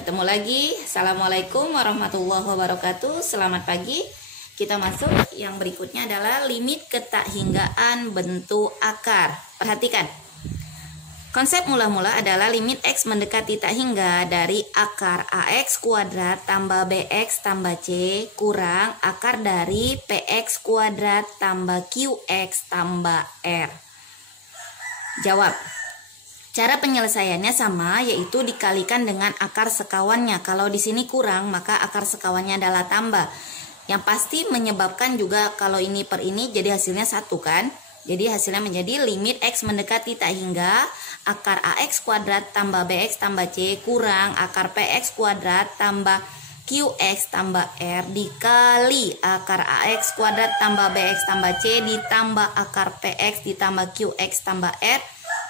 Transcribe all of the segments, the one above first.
ketemu lagi. Assalamualaikum warahmatullahi wabarakatuh. Selamat pagi. Kita masuk yang berikutnya adalah limit ketakhinggaan bentuk akar. Perhatikan. Konsep mula-mula adalah limit X mendekati tak hingga dari akar AX kuadrat tambah BX tambah C kurang akar dari PX kuadrat tambah QX tambah R. Jawab. Cara penyelesaiannya sama, yaitu dikalikan dengan akar sekawannya. Kalau di sini kurang, maka akar sekawannya adalah tambah. Yang pasti menyebabkan juga kalau ini per ini jadi hasilnya 1 kan. Jadi hasilnya menjadi limit X mendekati tak hingga akar AX kuadrat tambah BX tambah C kurang akar PX kuadrat tambah QX tambah R dikali akar AX kuadrat tambah BX tambah C ditambah akar PX ditambah QX tambah R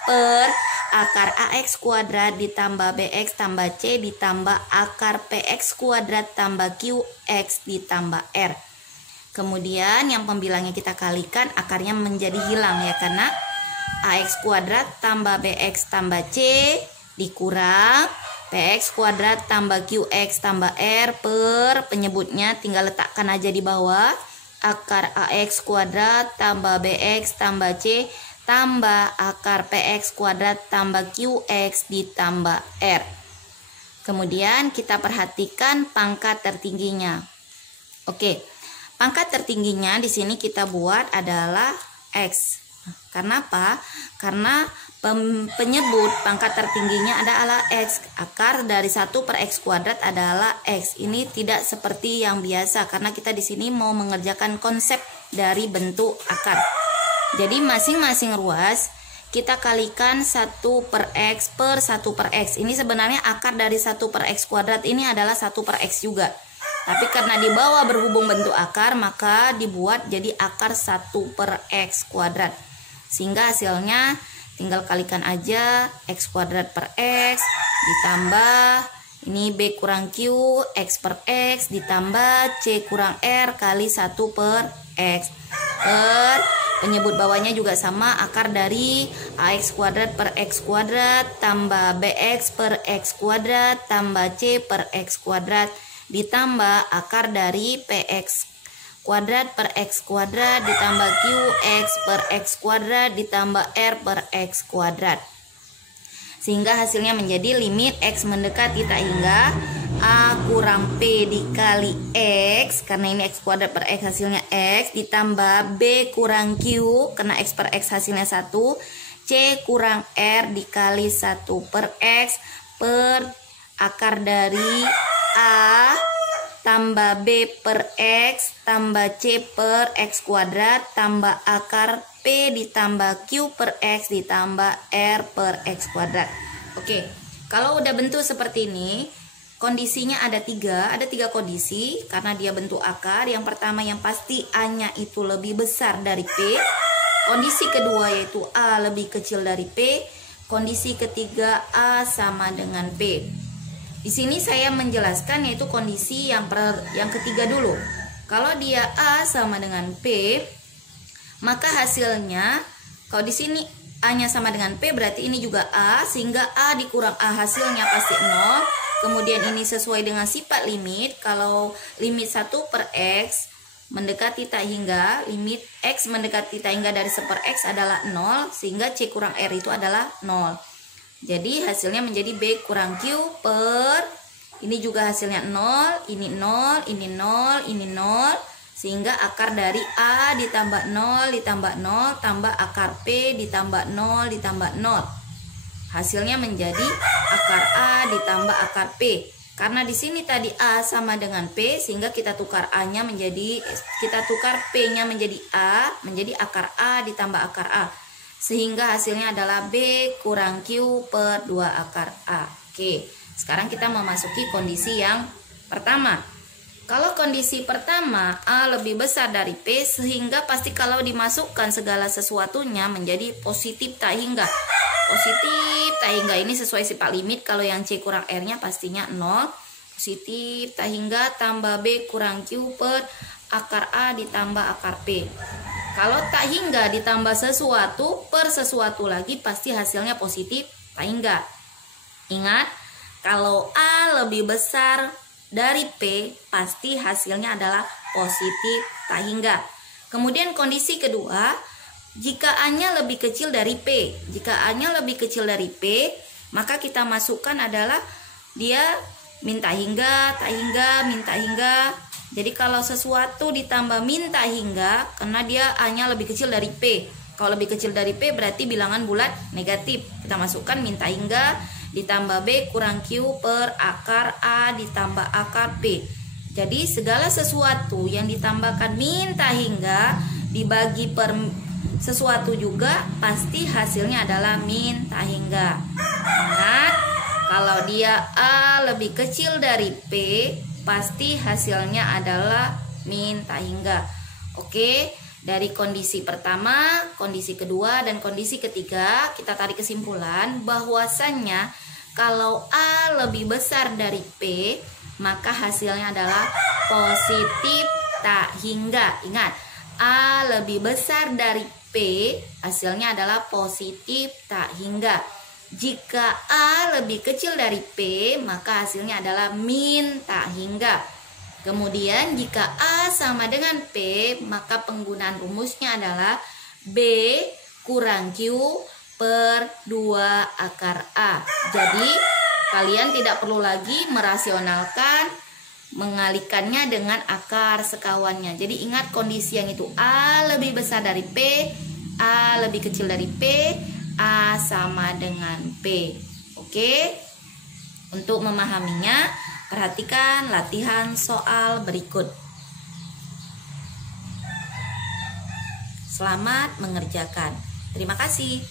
per akar AX kuadrat ditambah BX tambah C ditambah akar PX kuadrat tambah QX ditambah R. Kemudian yang pembilangnya kita kalikan, akarnya menjadi hilang ya, karena AX kuadrat tambah BX tambah C dikurang PX kuadrat tambah QX tambah R per penyebutnya tinggal letakkan aja di bawah akar AX kuadrat tambah BX tambah C tambah akar PX kuadrat tambah QX ditambah R. Kemudian kita perhatikan pangkat tertingginya. Oke, pangkat tertingginya di sini kita buat adalah X. Karena apa? Karena penyebut pangkat tertingginya adalah X. Akar dari 1 per X kuadrat adalah X. Ini tidak seperti yang biasa karena kita di sini mau mengerjakan konsep dari bentuk akar. Jadi masing-masing ruas kita kalikan 1 per X per 1 per X. Ini sebenarnya akar dari 1 per X kuadrat ini adalah 1 per X juga. Tapi karena di bawah berhubung bentuk akar, maka dibuat jadi akar 1 per X kuadrat. Sehingga hasilnya tinggal kalikan aja X kuadrat per X ditambah ini B kurang Q X per X ditambah C kurang R kali 1 per X per penyebut bawahnya juga sama, akar dari AX kuadrat per X kuadrat tambah BX per X kuadrat tambah C per X kuadrat ditambah akar dari PX kuadrat per X kuadrat ditambah QX per X kuadrat ditambah R per X kuadrat. Sehingga hasilnya menjadi limit X mendekati tak hingga A kurang P dikali X, karena ini X kuadrat per X hasilnya X, ditambah B kurang Q, karena X per X hasilnya 1, C kurang R dikali 1 per X per akar dari A tambah B per X tambah C per X kuadrat tambah akar P ditambah Q per X ditambah R per X kuadrat. Oke, kalau udah bentuk seperti ini, kondisinya ada tiga kondisi karena dia bentuk akar. Yang pertama yang pasti A-nya itu lebih besar dari P. Kondisi kedua yaitu A lebih kecil dari P. Kondisi ketiga A sama dengan P. Di sini saya menjelaskan yaitu kondisi yang ketiga dulu. Kalau dia A sama dengan P, maka hasilnya kalau di sini A-nya sama dengan P berarti ini juga A, sehingga A dikurang A hasilnya pasti 0. Kemudian ini sesuai dengan sifat limit. Kalau limit 1 per X mendekati tak hingga, limit X mendekati tak hingga dari 1 per X adalah 0, sehingga C kurang R itu adalah 0. Jadi hasilnya menjadi B kurang Q per, ini juga hasilnya 0, ini 0, ini 0, ini 0. Sehingga akar dari A ditambah 0 ditambah 0 tambah akar P ditambah 0 ditambah 0. Hasilnya menjadi akar A ditambah akar P. Karena di sini tadi A sama dengan P, sehingga kita tukar A-nya menjadi, kita tukar P-nya menjadi A, menjadi akar A ditambah akar A. Sehingga hasilnya adalah B kurang Q per 2 akar A. Oke, sekarang kita memasuki kondisi yang pertama. Kalau kondisi pertama A lebih besar dari P, sehingga pasti kalau dimasukkan segala sesuatunya menjadi positif tak hingga. Positif tak hingga ini sesuai sifat limit. Kalau yang C kurang R-nya pastinya 0. Positif tak hingga tambah B kurang Q per akar A ditambah akar P. Kalau tak hingga ditambah sesuatu per sesuatu lagi pasti hasilnya positif tak hingga. Ingat, Kalau A lebih besar dari P, pasti hasilnya adalah positif tak hingga. Kemudian kondisi kedua, jika A-nya lebih kecil dari P. Jika A-nya lebih kecil dari P, maka kita masukkan adalah dia min tak hingga, tak hingga, min tak hingga. Jadi kalau sesuatu ditambah min tak hingga, karena dia A-nya lebih kecil dari P. Kalau lebih kecil dari P berarti bilangan bulat negatif. Kita masukkan min tak hingga ditambah B kurang Q per akar A ditambah akar P. Jadi segala sesuatu yang ditambahkan min tak hingga dibagi per sesuatu juga pasti hasilnya adalah min tak hingga. Ingat, kalau dia A lebih kecil dari P, pasti hasilnya adalah min tak hingga. Oke, dari kondisi pertama, kondisi kedua, dan kondisi ketiga kita tarik kesimpulan bahwasannya kalau A lebih besar dari P, maka hasilnya adalah positif tak hingga. Ingat, A lebih besar dari P, hasilnya adalah positif tak hingga. Jika A lebih kecil dari P, maka hasilnya adalah min tak hingga. Kemudian jika A sama dengan P, maka penggunaan rumusnya adalah B kurang Q per 2 akar A. Jadi kalian tidak perlu lagi merasionalkan, mengalihkannya dengan akar sekawannya. Jadi ingat kondisi yang itu, A lebih besar dari P, A lebih kecil dari P, A sama dengan P. Oke? Untuk memahaminya, perhatikan latihan soal berikut. Selamat mengerjakan. Terima kasih.